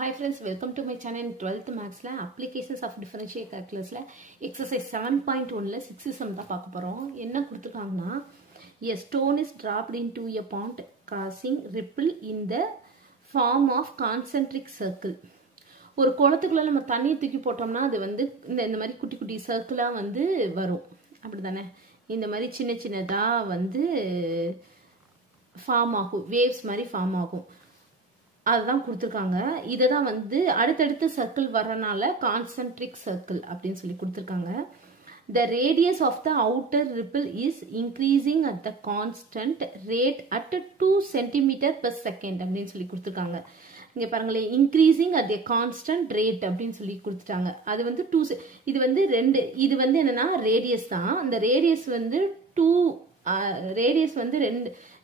Hi friends, welcome to my channel. In 12th Maths la applications of differential calculus la exercise 7.1 la 6 sum தான் பார்க்க போறோம். என்ன கொடுத்திருக்காங்கன்னா a stone is dropped into a pond causing ripple in the form of concentric circle. ஒரு குளத்துக்குள்ள நம்ம தண்ணி தூக்கி போட்டோம்னா அது வந்து இந்த மாதிரி குட்டி குட்டி சர்க்கிளா வந்து வரும். அப்படிதானே? இந்த மாதிரி சின்ன சின்னதா வந்து ஃபார்ம் ஆகும். waves மாதிரி ஃபார்ம் ஆகும். அதுதான் கொடுத்திருக்காங்க. இததான் வந்து அடுத்தடுத்த சர்க்கிள் வரனால கான்சென்ட்ரிக் சர்க்கிள் அப்படின்னு சொல்லி கொடுத்திருக்காங்க. The radius of the outer ripple is increasing at the constant rate at 2 cm per second அப்படின்னு சொல்லி கொடுத்திருக்காங்க. இங்க பாருங்களேன், increasing at a constant rate அப்படின்னு சொல்லி கொடுத்துட்டாங்க. அது வந்து 2 இது வந்து 2 இது வந்து என்னன்னா ரேடியஸ் தான். அந்த ரேடியஸ் வந்து 2 ரேடியஸ் வந்து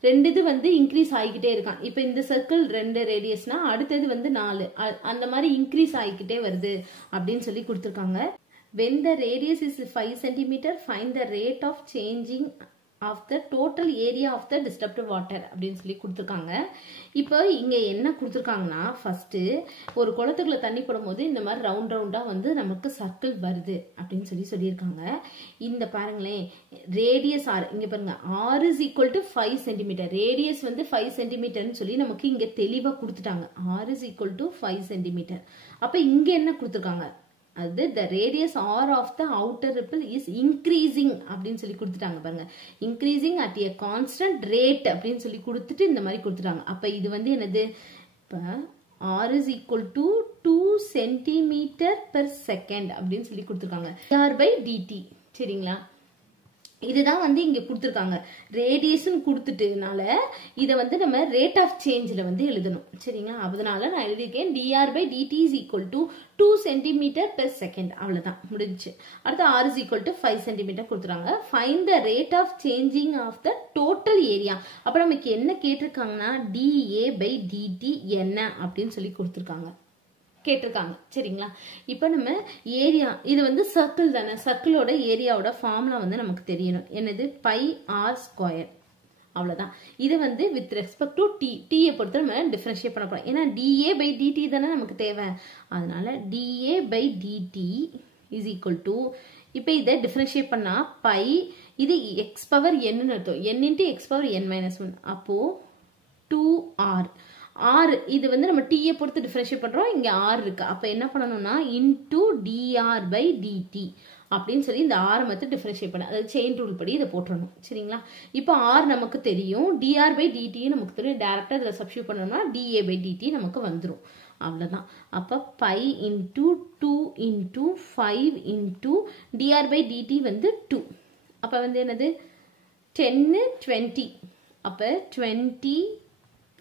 ரெண்டு இது வந்து இன்க்ரீஸ் ஆகிக்கிட்டே இருக்கான். இப்ப இந்த சர்க்கிள் 2 ரேடியஸ்னா அடுத்தது வந்து 4 அந்த மாதிரி இன்க்ரீஸ் ஆகிக்கிட்டே வருது அப்படின்னு சொல்லி கொடுத்திருக்காங்க. When the radius is 5 cm, find the rate of changing of the total area of the disturbed water அப்படின்னு சொல்லி கொடுத்திருக்காங்க. இப்போ இங்க என்ன கொடுத்திருக்காங்கன்னா, ஃபர்ஸ்ட் ஒரு குளத்துக்குள்ள தண்ணி போடும்போது இந்த மாதிரி ரவுண்ட் ரவுண்டா வந்து நமக்கு சர்க்கிள் வருது அப்படின்னு சொல்லியிருக்காங்க. இந்த பாருங்களேன், ரேடியஸ் ஆர் இங்க பாருங்க, R is equal to 5 centimetre. Radius வந்து 5 சென்டிமீட்டர்னு சொல்லி நமக்கு இங்க தெளிவா கொடுத்துட்டாங்க. R is equal to 5 centimetre. அப்ப இங்க என்ன கொடுத்திருக்காங்க, அது the radius r of the outer ripple is increasing அப்படின்னு சொல்லி கொடுத்துட்டாங்க. பாருங்க, increasing at a constant rate அப்படின்னு சொல்லி கொடுத்துட்டு இந்த மாதிரி கொடுத்துட்டாங்க. அப்ப இது வந்து என்னது, இப்ப r is equal to 2 cm per second அப்படின்னு சொல்லி கொடுத்துருக்காங்க. r by dt. சரிங்களா? இதுதான் வந்து இங்க கொடுத்திருக்காங்க. ரேடியேஷன் கொடுத்துட்டனால இத வந்து நம்ம ரேட் ஆஃப் சேஞ்ச்ல வந்து எழுதணும். சரிங்களா? அதனால நான் எழுதிருக்கேன் dr by dt is equal to 2 cm per second. அவ்வளவுதான், முடிஞ்சுச்சு. அடுத்து r is equal to 5 cm கொடுத்துறாங்க. Find the rate of changing of the total area. அப்ப நமக்கு என்ன கேட்டிருக்காங்கன்னா dA by dt என்ன அப்படின்னு சொல்லி கொடுத்திருக்காங்க, கேட்டிருக்காங்க. சரிங்களா? இப்ப நம்ம ஏரியா, இது வந்து சர்க்கிள் தானே, சர்க்கிளோட ஏரியாவோட ஃபார்முலா வந்து நமக்கு தெரியணும். என்னது, பை ஆர் ஸ்கொயர். அவ்வளவுதான். இது வந்து வித் ரெஸ்பெக்ட் டு டி, டீயை பொறுத்து நம்ம டிஃபரன்ஷியேட் பண்ண போறோம். ஏன்னா டிஏ பை டிடி தானே நமக்கு தேவை. அதனால D A by D T is equal to, இப்ப இதை டிஃபரன்ஷியேட் பண்ணா பை, இது எக்ஸ் பவர் என்னு அர்த்தம், n into X power n minus 1, அப்போ 2r. r இது வந்து நம்ம t பொறுத்து டிஃபரன்ஷியேட் பண்றோம். இங்க r இருக்கு. அப்ப என்ன பண்ணணும்னா இன்டு dr by dt அப்படின்னு சொல்லி இந்த r மட்டும் டிஃபரன்ஷியேட் பண்ண, அதாவது செயின் ரூல் படி இதை போட்டுறணும். சரிங்களா? இப்போ r நமக்கு தெரியும், dr by dt நமக்கு தெரியும். டைரக்டா இதுல சப்ஸ்டிட்யூட் பண்ணோம்னா dA by dt நமக்கு வந்துரும். அவ்வளவுதான். அப்ப pi into 2 into 5 into dr by dt வந்து 2. அப்ப வந்து என்னது, 10 20. அப்ப 20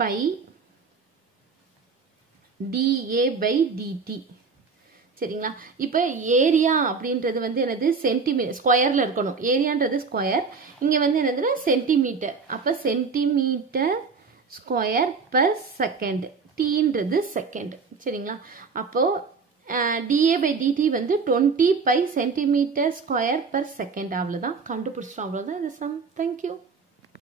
பை dA by dt. சரிங்களா? இப்ப ஏரியா அப்படின்றது வந்து என்னது, சென்டிமீட்டர் ஸ்கொயர்ல இருக்கணும். ஏரியான்றது ஸ்கொயர், இங்க வந்து என்னதுன்னா சென்டிமீட்டர். அப்ப சென்டிமீட்டர் ஸ்கொயர் பர் செகண்ட், டீன்றது செகண்ட். சரிங்களா? அப்போ dA by dt வந்து 20 by centimetre square per second. அவ்வளவுதான், கண்டுபிடிச்சிட்டோம். அவ்வளவுதான் இது சம். தேங்க்யூ.